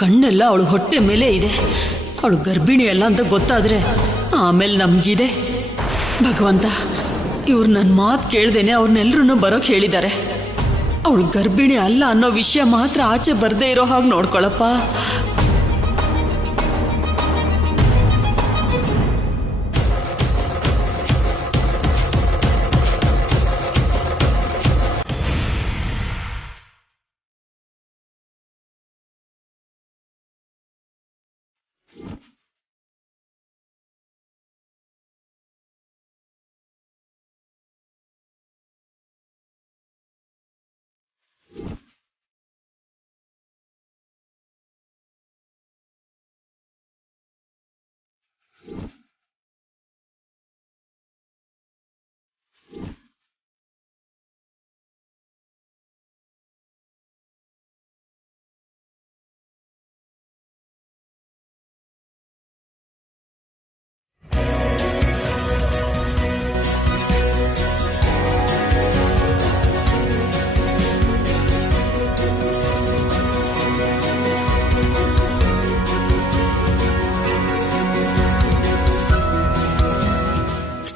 ಕಣ್ಣೆಲ್ಲ ಅವಳು ಹೊಟ್ಟೆ ಮೇಲೆ ಇದೆ. ಅವಳು ಗರ್ಭಿಣಿ ಅಲ್ಲ ಅಂತ ಗೊತ್ತಾದ್ರೆ ಆಮೇಲೆ ನಮಗಿದೆ. ಭಗವಂತ, ಇವ್ರು ನನ್ನ ಮಾತು ಕೇಳ್ದೇನೆ ಅವ್ರನ್ನೆಲ್ಲರೂ ಬರೋಕೆ ಹೇಳಿದ್ದಾರೆ. ಅವಳು ಗರ್ಭಿಣಿ ಅಲ್ಲ ಅನ್ನೋ ವಿಷಯ ಮಾತ್ರ ಆಚೆ ಬರದೇ ಇರೋ ಹಾಗೆ ನೋಡ್ಕೊಳಪ್ಪ.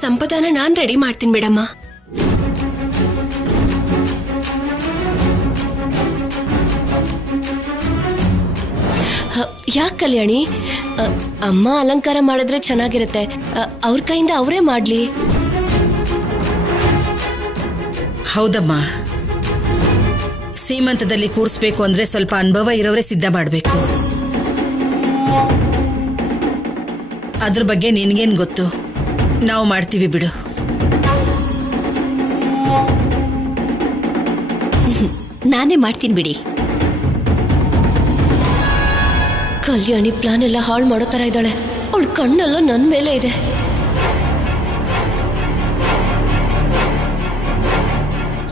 ಸಂಪದಾನ ನಾನ್ ರೆಡಿ ಮಾಡ್ತೀನಿ ಬಿಡಮ್ಮ. ಯಾಕೆ ಕಲ್ಯಾಣಿ, ಅಮ್ಮ ಅಲಂಕಾರ ಮಾಡಿದ್ರೆ ಚೆನ್ನಾಗಿರುತ್ತೆ. ಅವ್ರ ಕೈಯಿಂದ ಅವರೇ ಮಾಡ್ಲಿ. ಹೌದಮ್ಮ, ಸೀಮಂತದಲ್ಲಿ ಕೂರಿಸ್ಬೇಕು ಅಂದ್ರೆ ಸ್ವಲ್ಪ ಅನುಭವ ಇರೋರೇ ಸಿದ್ಧ ಮಾಡಬೇಕು. ಅದ್ರ ಬಗ್ಗೆ ನಿನ್ಗೇನ್ ಗೊತ್ತು? ನಾವು ಮಾಡ್ತೀವಿ ಬಿಡು. ನಾನೇ ಮಾಡ್ತೀನಿ ಬಿಡಿ. ಕಲ್ಯಾಣಿ ಪ್ಲಾನ್ ಎಲ್ಲ ಹಾಳು ಮಾಡೋ ತರ ಇದ್ದಾಳೆ. ಅವಳ ಕಣ್ಣೆಲ್ಲ ನನ್ನ ಮೇಲೆ ಇದೆ.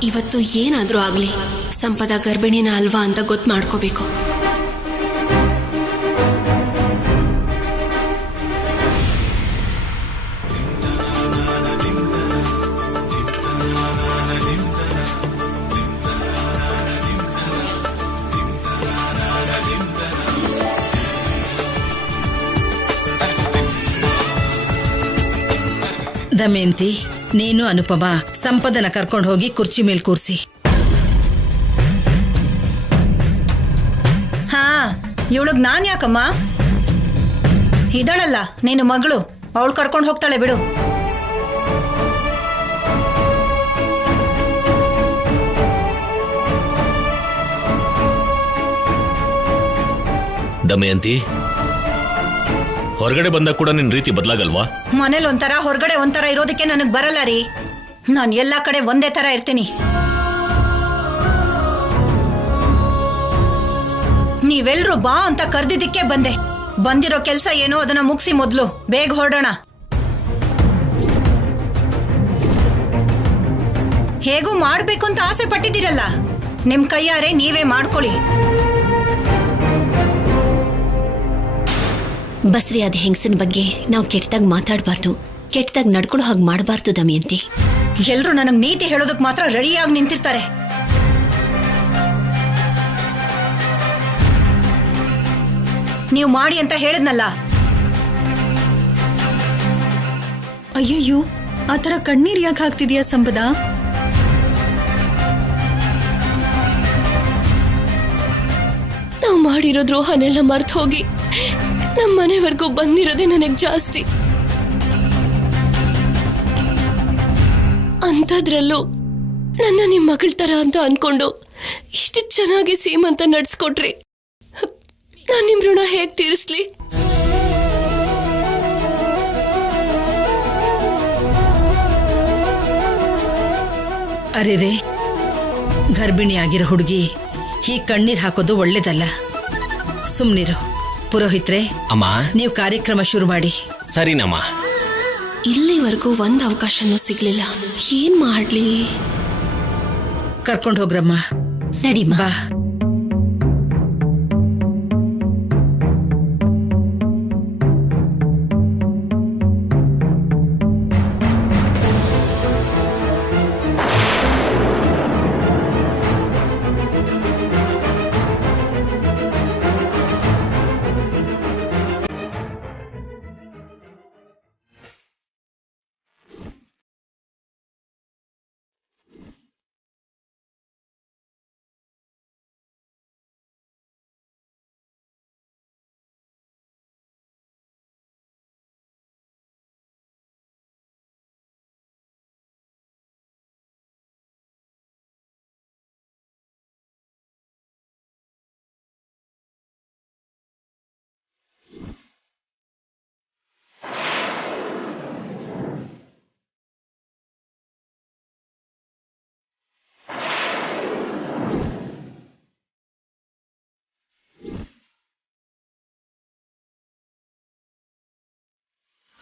ಇವತ್ತು ಏನಾದ್ರೂ ಆಗ್ಲಿ, ಸಂಪದ ಗರ್ಭಿಣಿನ ಅಲ್ವಾ ಅಂತ ಗೊತ್ತು ಮಾಡ್ಕೋಬೇಕು. ದಮಯಂತಿ, ನೀನು ಅನುಪಮ ಸಂಪದನ ಕರ್ಕೊಂಡು ಹೋಗಿ ಕುರ್ಚಿ ಮೇಲೆ ಕೂರ್ಸಿ. ಹಾ, ಇವಳಗ್ ನಾನ್ ಯಾಕಮ್ಮ? ಇದಳಲ್ಲ ನೀನು ಮಗಳು, ಅವಳು ಕರ್ಕೊಂಡು ಹೋಗ್ತಾಳೆ ಬಿಡು. ದಮಯಂತಿ, ಹೊರಗಡೆ ಬಂದಾಗ ಕೂಡ ನಿನ್ ರೀತಿ ಬದಲಾಗಲ್ವಾ? ಮನೇಲಿ ಒಂಥರ ಹೊರಗಡೆ ಒಂಥರ ಇರೋದಕ್ಕೆ ನನಗ್ ಬರಲ್ಲ ರೀ. ನಾನು ಎಲ್ಲಾ ಕಡೆ ಒಂದೇ ತರ ಇರ್ತೀನಿ. ನೀವೆಲ್ರೂ ಬಾ ಅಂತ ಕರ್ದಿದ್ದಕ್ಕೆ ಬಂದೆ. ಬಂದಿರೋ ಕೆಲ್ಸ ಏನೋ ಅದನ್ನ ಮುಗಿಸಿ ಮೊದ್ಲು ಬೇಗ ಹೊರಡೋಣ. ಹೇಗೂ ಮಾಡ್ಬೇಕು ಅಂತ ಆಸೆ ಪಟ್ಟಿದ್ದೀರಲ್ಲ, ನಿಮ್ ಕೈಯಾರೆ ನೀವೇ ಮಾಡ್ಕೊಳ್ಳಿ. ಬಸ್ರಿ, ಅದ ಹೆಂಗಸನ ಬಗ್ಗೆ ನಾವು ಕೆಟ್ಟದಾಗ ಮಾತಾಡಬಾರ್ದು, ಕೆಟ್ಟದಾಗ ನಡ್ಕೊಳ್ಳೋ ಹಾಗೆ ಮಾಡಬಾರ್ದು ದಮಯಂತಿ. ಎಲ್ರು ನನಗ್ ನೀತಿ ಹೇಳೋದಕ್ ಮಾತ್ರ ರೆಡಿಯಾಗಿ ನಿಂತಿರ್ತಾರೆ. ನೀವು ಮಾಡಿ ಅಂತ ಹೇಳಿದ್ನಲ್ಲ. ಅಯ್ಯಯ್ಯೋ, ಆತರ ಕಣ್ಣೀರ್ ಯಾಕೆ ಹಾಕ್ತಿದ್ಯಾ ಸಂಪದ? ನಾವು ಮಾಡಿರೋ ದ್ರೋಹನೆಲ್ಲ ಮರ್ತು ಹೋಗಿ ನಮ್ಮ ಮನೆವರೆಗೂ ಬಂದಿರೋದೇ ನನಗ್ ಜಾಸ್ತಿ. ಅಂಥದ್ರಲ್ಲೂ ನನ್ನ ನಿಮ್ಮ ಮಗಳ ತರ ಅಂತ ಅನ್ಕೊಂಡು ಇಷ್ಟು ಚೆನ್ನಾಗಿ ಸೀಮಂತ ನಡ್ಸ್ಕೊಟ್ರಿ. ನಾನು ನಿಮ್ ಋಣ ಹೇಗ್ ತೀರಿಸ್ಲಿ? ಅರೆ, ಗರ್ಭಿಣಿ ಆಗಿರೋ ಹುಡುಗಿ ಹೀಗೆ ಕಣ್ಣೀರ್ ಹಾಕೋದು ಒಳ್ಳೇದಲ್ಲ. ಸುಮ್ನಿರು. ಪುರೋಹಿತ್ರೆ, ಅಮ್ಮ, ನೀವು ಕಾರ್ಯಕ್ರಮ ಶುರು ಮಾಡಿ. ಸರಿನಮ್ಮ. ಇಲ್ಲಿವರೆಗೂ ಒಂದ್ ಅವಕಾಶನೂ ಸಿಗ್ಲಿಲ್ಲ. ಏನ್ ಮಾಡ್ಲಿ? ಕರ್ಕೊಂಡು ಹೋಗ್ರಮ್ಮ. ನಡಿಮ್ಮ. ಬಾ.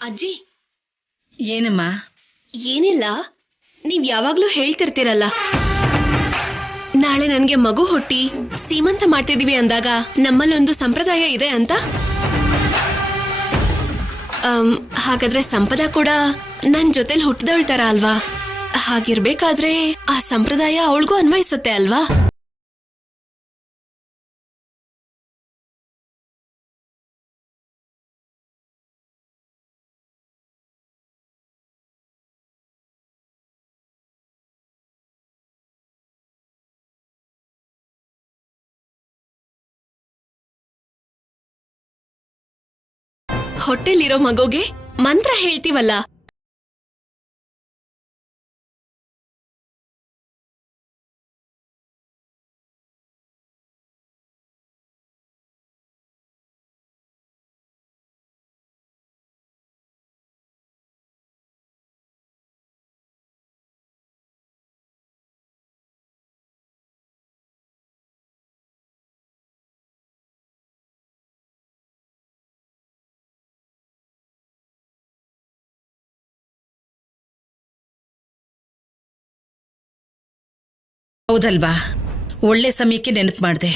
ಅಜ್ಜಿ ಏನಮ್ಮ? ಏನಿಲ್ಲ, ನೀವ್ ಯಾವಾಗ್ಲೂ ಹೇಳ್ತಿರ್ತೀರಲ್ಲ, ನಾಳೆ ನನ್ಗೆ ಮಗು ಹುಟ್ಟಿ ಸೀಮಂತ ಮಾಡ್ತಿದೀವಿ ಅಂದಾಗ ನಮ್ಮಲ್ಲೊಂದು ಸಂಪ್ರದಾಯ ಇದೆ ಅಂತ. ಹಾಗಾದ್ರೆ ಸಂಪದ ಕೂಡ ನನ್ ಜೊತೆಲಿ ಹುಟ್ಟಿದವಳ ತರ ಅಲ್ವಾ? ಹಾಗಿರ್ಬೇಕಾದ್ರೆ ಆ ಸಂಪ್ರದಾಯ ಅವಳಿಗೂ ಅನ್ವಯಿಸುತ್ತೆ ಅಲ್ವಾ? ಹೊಟ್ಟೆಲಿರೋ ಮಗುಗೆ ಮಂತ್ರ ಹೇಳ್ತೀವಲ್ಲ, ಹೌದಲ್ವಾ? ಒಳ್ಳೆ ಸಮಯಕ್ಕೆ ನೆನಪು ಮಾಡಿದೆ.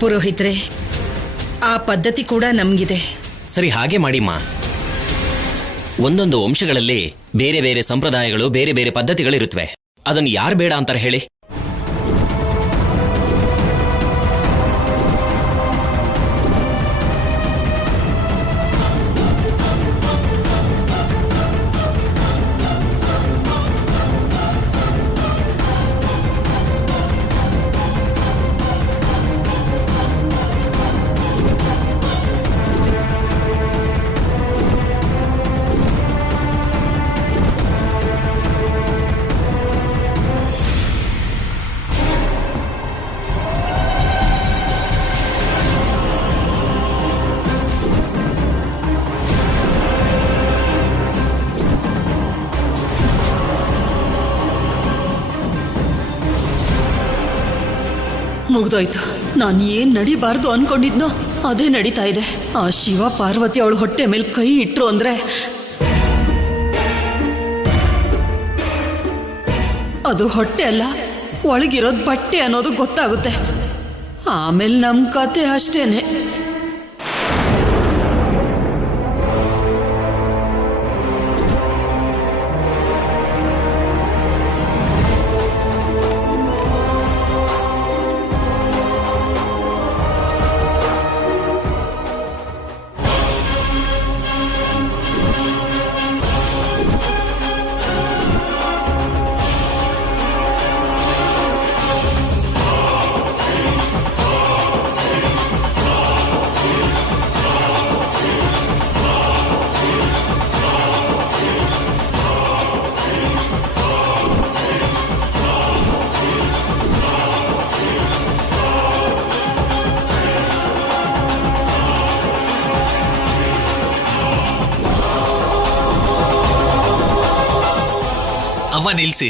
ಪುರೋಹಿತ್ರೆ, ಆ ಪದ್ಧತಿ ಕೂಡ ನಮಗಿದೆ. ಸರಿ, ಹಾಗೆ ಮಾಡಿಮ್ಮ. ಒಂದೊಂದು ವಂಶಗಳಲ್ಲಿ ಬೇರೆ ಬೇರೆ ಸಂಪ್ರದಾಯಗಳು, ಬೇರೆ ಬೇರೆ ಪದ್ಧತಿಗಳಿರುತ್ತವೆ. ಅದನ್ನು ಯಾರು ಬೇಡ ಅಂತಾರೆ ಹೇಳಿ? ಮುಗ್ದೋಯ್ತು. ನಾನು ಏನ್ ನಡಿಬಾರ್ದು ಅನ್ಕೊಂಡಿದ್ನೋ ಅದೇ ನಡೀತಾ ಇದೆ. ಆ ಶಿವ ಪಾರ್ವತಿ ಅವಳು ಹೊಟ್ಟೆ ಮೇಲೆ ಕೈ ಇಟ್ರು ಅಂದ್ರೆ ಅದು ಹೊಟ್ಟೆ ಅಲ್ಲ, ಒಳಗಿರೋದು ಬಟ್ಟೆ ಅನ್ನೋದು ಗೊತ್ತಾಗುತ್ತೆ. ಆಮೇಲೆ ನಮ್ ಕತೆ ಅಷ್ಟೇನೆ. ಅಮ್ಮ ನಿಲ್ಸಿ.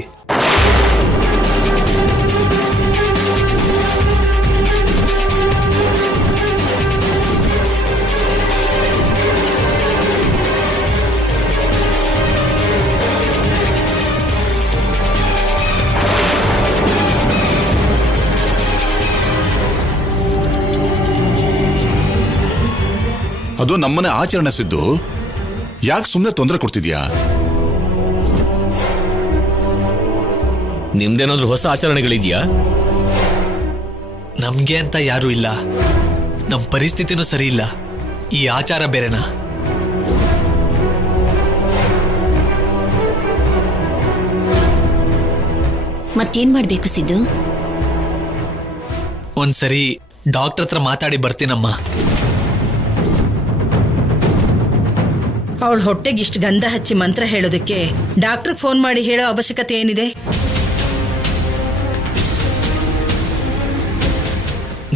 ಅದು ನಮ್ಮನೆ ಆಚರಣೆ ಸಿದ್ದು. ಯಾಕೆ ಸುಮ್ಮನೆ ತೊಂದರೆ ಕೊಡ್ತಿದ್ಯಾ? ನಿಮ್ದೇನಾದ್ರೂ ಹೊಸ ಆಚರಣೆಗಳಿದ್ಯಾ? ನಮ್ಗೆ ಅಂತ ಯಾರೂ ಇಲ್ಲ. ನಮ್ಮ ಪರಿಸ್ಥಿತಿನೂ ಸರಿ ಇಲ್ಲ. ಈ ಆಚಾರ ಬೇರೆನಾ? ಮತ್ತೇನ್ ಮಾಡ್ಬೇಕು ಸಿದ್ದು? ಒಂದ್ಸರಿ ಡಾಕ್ಟರ್ ಹತ್ರ ಮಾತಾಡಿ ಬರ್ತೀನಮ್ಮ. ಅವಳ ಹೊಟ್ಟೆಗೆ ಇಷ್ಟು ಗಂಧ ಹಚ್ಚಿ ಮಂತ್ರ ಹೇಳೋದಕ್ಕೆ ಡಾಕ್ಟ್ರಿಗೆ ಫೋನ್ ಮಾಡಿ ಹೇಳೋ ಅವಶ್ಯಕತೆ ಏನಿದೆ?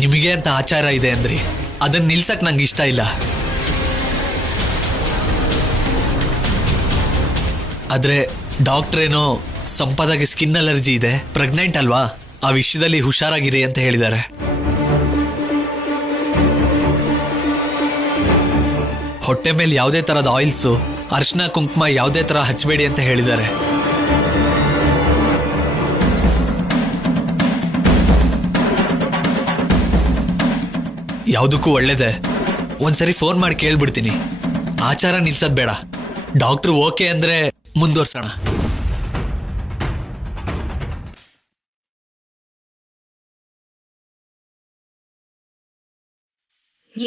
ನಿಮಗೆ ಅಂತ ಆಚಾರ ಇದೆ ಅಂದ್ರಿ, ಅದನ್ನ ನಿಲ್ಸಕ್ ನಂಗೆ ಇಷ್ಟ ಇಲ್ಲ. ಆದ್ರೆ ಡಾಕ್ಟರ್ ಏನೋ ಸಂಪದಾಗೆ ಸ್ಕಿನ್ ಅಲರ್ಜಿ ಇದೆ, ಪ್ರೆಗ್ನೆಂಟ್ ಅಲ್ವಾ, ಆ ವಿಷಯದಲ್ಲಿ ಹುಷಾರಾಗಿರಿ ಅಂತ ಹೇಳಿದ್ದಾರೆ. ಹೊಟ್ಟೆ ಮೇಲೆ ಯಾವುದೇ ತರಹದ ಆಯಿಲ್ಸು, ಅರಿಶಿನ ಕುಂಕುಮ ಯಾವುದೇ ತರ ಹಚ್ಚಬೇಡಿ ಅಂತ ಹೇಳಿದ್ದಾರೆ. ಯಾವುದಕ್ಕೂ ಒಳ್ಳೇದೆ. ಒಂದ್ಸರಿ ಫೋನ್ ಮಾಡಿ ಕೇಳ್ಬಿಡ್ತೀನಿ. ಆಚಾರ ನಿಲ್ಸದ್ ಬೇಡ. ಡಾಕ್ಟ್ರು ಓಕೆ ಅಂದ್ರೆ ಮುಂದುವರ್ಸೋಣ.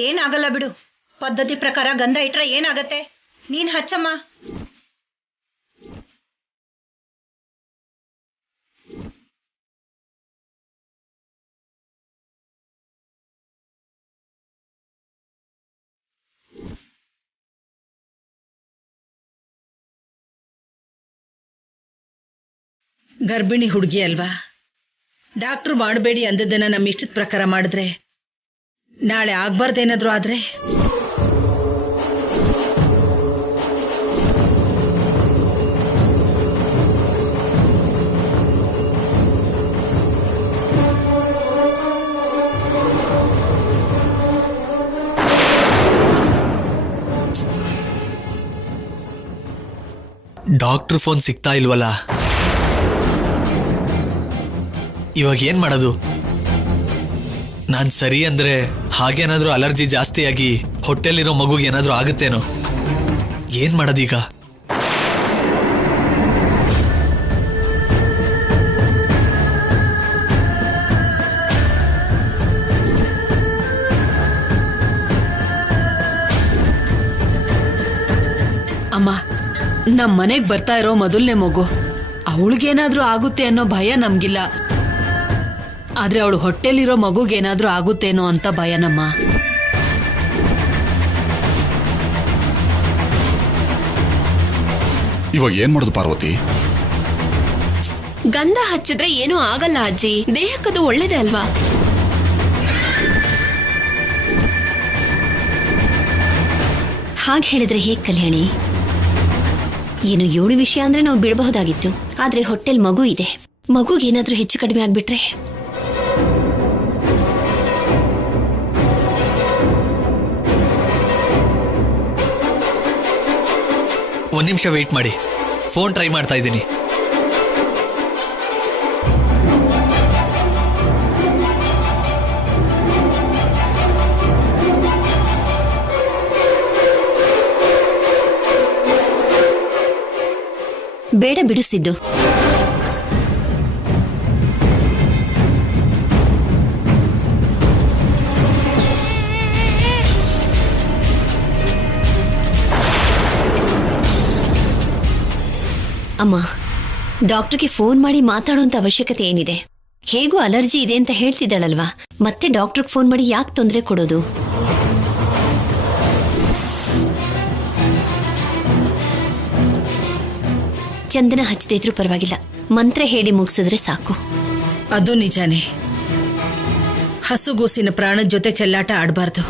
ಏನಾಗಲ್ಲ ಬಿಡು. ಪದ್ಧತಿ ಪ್ರಕಾರ ಗಂಧ ಇಟ್ರೆ ಏನಾಗತ್ತೆ? ನೀನ್ ಹಚ್ಚಮ್ಮ. ಗರ್ಭಿಣಿ ಹುಡುಗಿ ಅಲ್ವಾ? ಡಾಕ್ಟ್ರು ಮಾಡಬೇಡಿ ಅಂದದ್ದನ್ನ ನಮ್ಮ ಇಷ್ಟದ ಪ್ರಕಾರ ಮಾಡಿದ್ರೆ ನಾಳೆ ಆಗ್ಬಾರ್ದೇನಾದ್ರೂ ಆದ್ರೆ ಡಾಕ್ಟ್ರು ಫೋನ್ ಸಿಗ್ತಾ ಇಲ್ವಲ್ಲ? ಇವಾಗ ಏನ್ ಮಾಡೋದು? ನಾನ್ ಸರಿ ಅಂದ್ರೆ ಹಾಗೇನಾದ್ರೂ ಅಲರ್ಜಿ ಜಾಸ್ತಿಯಾಗಿ ಹೊಟ್ಟೆಲಿರೋ ಮಗುಗೆ ಏನಾದ್ರೂ ಆಗುತ್ತೇನೋ? ಏನ್ ಮಾಡೋದೀಗ? ಅಮ್ಮ, ನಮ್ಮ ಮನೆಗೆ ಬರ್ತಾ ಇರೋ ಮೊದಲನೇ ಮಗು, ಅವಳಿಗೇನಾದ್ರೂ ಆಗುತ್ತೆ ಅನ್ನೋ ಭಯ ನಮ್ಗಿಲ್ಲ. ಆದ್ರೆ ಅವಳು ಹೊಟ್ಟೆಲಿರೋ ಮಗುಗೇನಾದ್ರೂ ಆಗುತ್ತೇನೋ ಅಂತ ಭಯನಮ್ಮ. ಇವಾಗ ಏನ್ ಮಾಡೋದು ಪಾರ್ವತಿ? ಗಂಧ ಹಚ್ಚಿದ್ರೆ ಏನೂ ಆಗಲ್ಲ ಅಜ್ಜಿ. ದೇಹಕ್ಕದು ಒಳ್ಳೇದೇ ಅಲ್ವಾ? ಹಾಗೆ ಹೇಳಿದ್ರೆ ಹೇಗೆ ಕಲ್ಯಾಣಿ? ಏನು 7 ವಿಷಯ ಅಂದ್ರೆ ನಾವು ಬಿಡಬಹುದಾಗಿತ್ತು. ಆದ್ರೆ ಹೊಟ್ಟೆಲ್ ಮಗು ಇದೆ. ಮಗುಗೇನಾದ್ರೂ ಹೆಚ್ಚು ಕಡಿಮೆ ಆಗ್ಬಿಟ್ರೆ? ಒಂದ್ ನಿಮಿಷ ವೆಯ್ಟ್ ಮಾಡಿ. ಫೋನ್ ಟ್ರೈ ಮಾಡ್ತಾ ಇದ್ದೀನಿ. ಬೇಡ ಬಿಡಿಸಿದ್ದು. ಅಮ್ಮ, ಡಾಕ್ಟರ್ಗೆ ಫೋನ್ ಮಾಡಿ ಮಾತಾಡುವಂತ ಅವಶ್ಯಕತೆ ಏನಿದೆ? ಹೇಗೂ ಅಲರ್ಜಿ ಇದೆ ಅಂತ ಹೇಳ್ತಿದ್ದಾಳಲ್ವಾ, ಮತ್ತೆ ಡಾಕ್ಟರ್ಗೆ ಫೋನ್ ಮಾಡಿ ಯಾಕೆ ತೊಂದರೆ ಕೊಡೋದು? ಚಂದನ ಹಚ್ಚದೇ ಇದ್ರೂ ಪರವಾಗಿಲ್ಲ, ಮಂತ್ರ ಹೇಳಿ ಮುಗಿಸಿದ್ರೆ ಸಾಕು. ಅದು ನಿಜಾನೇ. ಹಸುಗೂಸಿನ ಪ್ರಾಣದ ಜೊತೆ ಚೆಲ್ಲಾಟ ಆಡಬಾರ್ದು.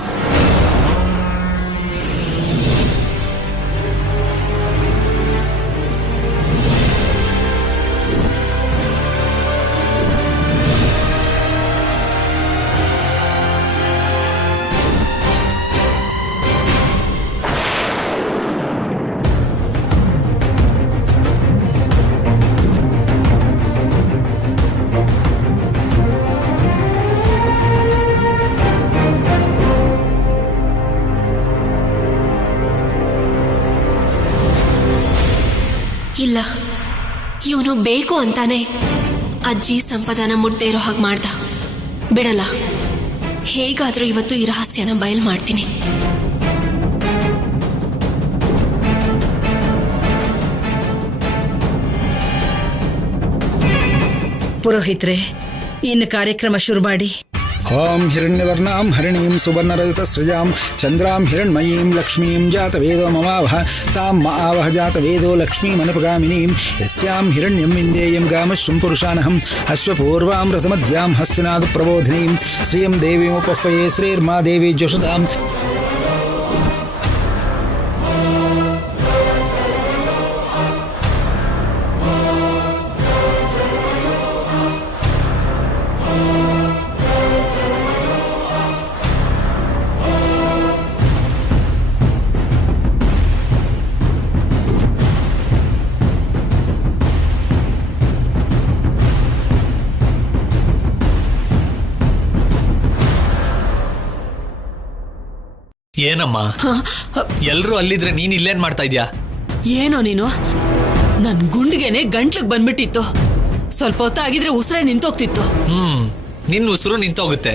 ಇಲ್ಲ, ಇವನು ಬೇಕು ಅಂತಾನೆ ಅಜ್ಜಿ ಸಂಪದಾನ ಮುಟ್ದೇ ಇರೋ ಹಾಗೆ ಮಾಡ್ದ. ಬಿಡಲ್ಲ. ಹೇಗಾದ್ರೂ ಇವತ್ತು ಈ ರಹಸ್ಯನ ಬಯಲು ಮಾಡ್ತೀನಿ. ಪುರೋಹಿತ್ರೆ, ಇನ್ನು ಕಾರ್ಯಕ್ರಮ ಶುರು ಮಾಡಿ. ಓಂ ಹಿರಣ್ಯವರ್ಣಾಂ ಹರಿಣೀಂ ಸುವರ್ಣರಜತಸ್ರಜಾಂ ಚಂದ್ರಾಂ ಹಿರಣ್ಮಯೀಂ ಲಕ್ಷ್ಮೀಂ ಜಾತವೇದೋ ಮಮಾವಹ ತಾಂ ಮಾವಹ ಜಾತವೇದೋ ಲಕ್ಷ್ಮೀಮನುಪಗಾಮಿನೀಂ ಯಸ್ಯಾಂ ಹಿರಣ್ಯಂ ವಿಂದೇಯಂ ಗಾಮಶ್ವಂ ಪುರುಷಾನಹಂ ಅಶ್ವಪೂರ್ವಾಂ ರಥಮಧ್ಯಾಂ ಹಸ್ತಿನಾದ ಪ್ರಬೋಧಿನೀಂ ಶ್ರಿಯಂ ದೇವೀಮುಪಫ್ಫಯೇ ಶ್ರೀರ್ಮಾ ದೇವಿ ಜೋಷತಾಂ. ಏನಮ್ಮ ಎಲ್ರೂ ಅಲ್ಲಿದ್ರೆ ನೀನ್ ಇಲ್ಲೇನ್ ಮಾಡ್ತಾ ಇದ್ಯಾ? ಏನೋ ನೀನು ನನ್ ಗುಂಡಿಗೆನೆ ಗಂಟ್ಲಿಗೆ ಬಂದ್ಬಿಟ್ಟಿತ್ತು. ಸ್ವಲ್ಪ ಹೊತ್ತಾಗಿದ್ರೆ ಉಸಿರೇ ನಿಂತೋಗ್ತಿತ್ತು. ನಿನ್ನ ಉಸಿರು ನಿಂತೋಗುತ್ತೆ.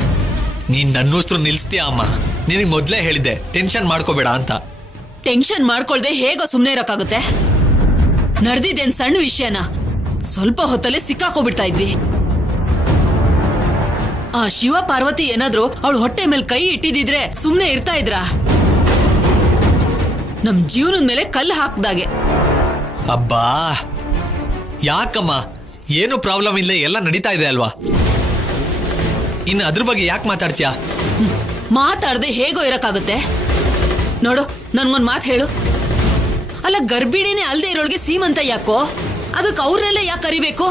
ನೀನ್ ನನ್ನ ಉಸಿರು ನಿಲ್ಸ್ತೀಯ ಅಮ್ಮ. ನಿನಗೆ ಮೊದ್ಲೇ ಹೇಳಿದ್ದೆ ಟೆನ್ಷನ್ ಮಾಡ್ಕೋಬೇಡ ಅಂತ. ಟೆನ್ಷನ್ ಮಾಡ್ಕೊಳ್ದೆ ಹೇಗೋ ಸುಮ್ನೆ ಇರಕ್ಕಾಗುತ್ತೆ? ನಡೆದಿದ್ದೇನ್ ಸಣ್ಣ ವಿಷಯನ ಸ್ವಲ್ಪ ಹೊತ್ತಲ್ಲೇ ಸಿಕ್ಕಾಕೋಬಿಡ್ತಾ ಇದ್ವಿ. ಆ ಶಿವ ಪಾರ್ವತಿ ಏನಾದ್ರು ಅವಳು ಹೊಟ್ಟೆ ಮೇಲೆ ಕೈ ಇಟ್ಟಿದ್ರೆ ಸುಮ್ನೆ ಇರ್ತಾ ಇದ್ರಾ? ನಮ್ ಜೀವನದ ಮೇಲೆ ಕಲ್ಲು ಹಾಕ್ದಾಗೆ. ಅಬ್ಬಾ ಯಾಕಮ್ಮ, ಏನು ಪ್ರಾಬ್ಲಮ್ ಇಲ್ಲ, ಎಲ್ಲ ನಡೀತಾ ಇದೆ ಅಲ್ವಾ? ಇನ್ನು ಅದ್ರ ಬಗ್ಗೆ ಯಾಕೆ ಮಾತಾಡ್ತೀಯಾ? ಮಾತಾಡದೆ ಹೇಗೋ ಇರಕ್ಕಾಗುತ್ತೆ? ನೋಡು, ನನ್ಗೊಂದ್ ಮಾತು ಹೇಳು. ಅಲ್ಲ, ಗರ್ಭಿಣಿನೇ ಅಲ್ದೇ ಇರೋಳ್ಗೆ ಸೀಮಂತ ಯಾಕೋ? ಅದಕ್ಕೆ ಅವ್ರನ್ನೆಲ್ಲ ಯಾಕೆ ಕರಿಬೇಕು?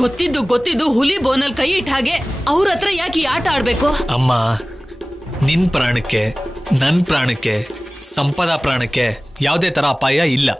ಗೊತ್ತಿದ್ದು ಹುಲಿ ಬೋನಲ್ಲಿ ಕೈ ಇಟ್ಟ ಹಾಗೆ ಅವ್ರ ಹತ್ರ ಯಾಕೆ ಈ ಆಟ ಆಡ್ಬೇಕು? ಅಮ್ಮ, ನಿನ್ ಪ್ರಾಣಕ್ಕೆ, ನನ್ ಪ್ರಾಣಕ್ಕೆ, ಸಂಪದ ಪ್ರಾಣಕ್ಕೆ ಯಾವುದೇ ತರ ಅಪಾಯ ಇಲ್ಲ.